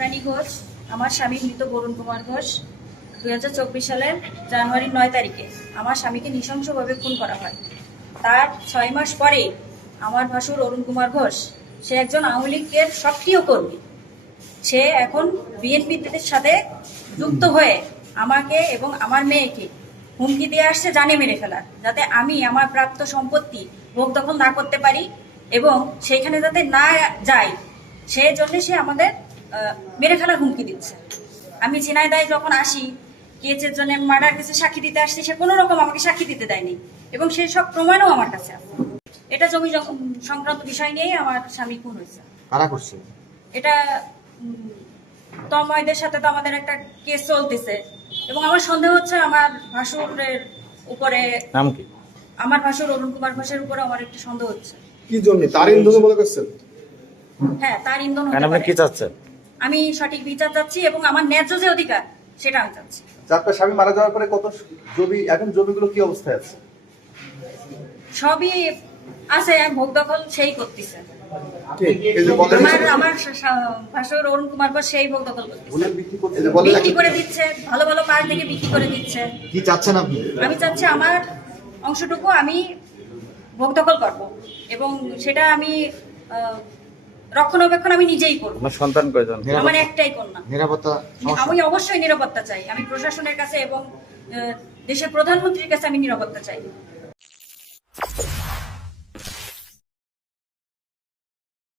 রানী ঘোষ, আমার স্বামী মৃত বরুণ কুমার ঘোষ 2024 সালের জানুয়ারির 9 তারিখে আমার স্বামীকে নৃশংসভাবে খুন করা হয়। তার 6 মাস পরে আমার ভাসুর অরুণ কুমার ঘোষ, সে একজন আওয়ামী লীগের সক্রিয় কর্মী। সে এখন বিএনপির সাথে যুক্ত হয়ে আমাকে এবং আমার মেয়েকে হুমকি দিয়ে আসছে জানে মেরে ফেলার, যাতে আমি আমার প্রাপ্ত সম্পত্তি ভোগ দখল না করতে পারি এবং সেইখানে যাতে না যাই, সেই জন্য সে আমাদের মেরে ফেলার হুমকি দিচ্ছে। আমি ঝিনাইদহে যখন আসি কেসের জন্য মার্ডার কেসে সাক্ষী দিতে আসছি, সে কোনো রকম আমাকে সাক্ষী দিতে দেয়নি এবং সেই সব প্রমাণও আমার কাছে আছে। এটা জমি সংক্রান্ত বিষয় নিয়েই আমার স্বামী খুন হয়েছে। কারা করছে এটা তন্ময়দের সাথে তো আমাদের একটা কেস চলতেছে এবং আমার সন্দেহ হচ্ছে আমার ভাসুরের উপরে। নাম কি? আমার ভাসুর অরুণ কুমার ঘোষের উপরে আমার একটু সন্দেহ হচ্ছে। কি জন্য তার ইন্ধনে বলে করছেন? হ্যাঁ, তার ইন্ধন হতে আপনি পারে। কি চাচ্ছেন? আমি সঠিক বিচার চাচ্ছি এবং আমার ন্যায্য যে অধিকার সেটা আমি চাচ্ছি। আপনার স্বামী মারা যাওয়ার পরে কত জমি, এখন জমিগুলো কি অবস্থায় আছে? সবই আছে, ভোগ দখল সেই করতেছে। এই যে বলেন আমার ভাসুর অরুণ কুমার ঘোষ সেই ভোগ দখল করতেছে, ভুলের বিক্রি করতে, এই যে বলেন বিক্রি করে দিচ্ছে, ভালো ভালো পার্ট থেকে বিক্রি করে দিচ্ছে। কি চাচ্ছেন আপনি? আমি চাচ্ছি আমার অংশটুকু আমি ভোগ দখল করবো এবং সেটা আমি রক্ষণাবেক্ষণ আমি নিজেই করবো। আপনার সন্তান কয়জন? আমার একটাই কন্যা। নিরাপত্তা আমি অবশ্যই নিরাপত্তা চাই, আমি প্রশাসনের কাছে এবং দেশের প্রধানমন্ত্রীর কাছে আমি নিরাপত্তা চাই।